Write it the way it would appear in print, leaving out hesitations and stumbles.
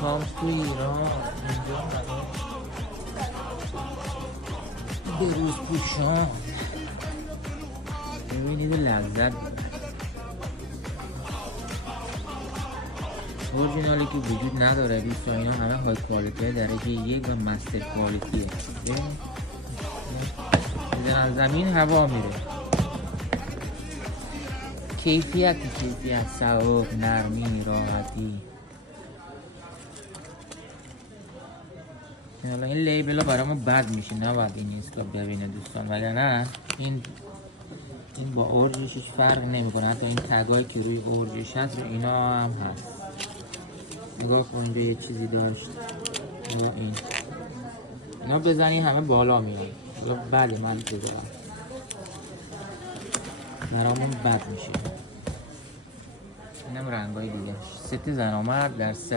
کامس تو ایران اینجا بروز پوشان ببینید لذت اورجینالی که وجود نداره دوستان. اینا همه های کوالیتی درجه 1 و مستر کوالیتیه. بزنن زمین هوا میره. کیفیت ثواب، نرمی، راحتی. حالا این لیبل ها برای ما بد میشه، نباید این اینستا ببینه دوستان، وگرنه این با اورجش هیچ فرق نمیکنه. حتی این تگایی که روی اورجش هست رو اینا هم هست. نگاه کن اینجا یه چیزی داشت یا این اینا بزنی همه بالا میاد. حالا بده من بذارم برامون بد میشه. اینم رنگای دیگه. ست زن آمد در 3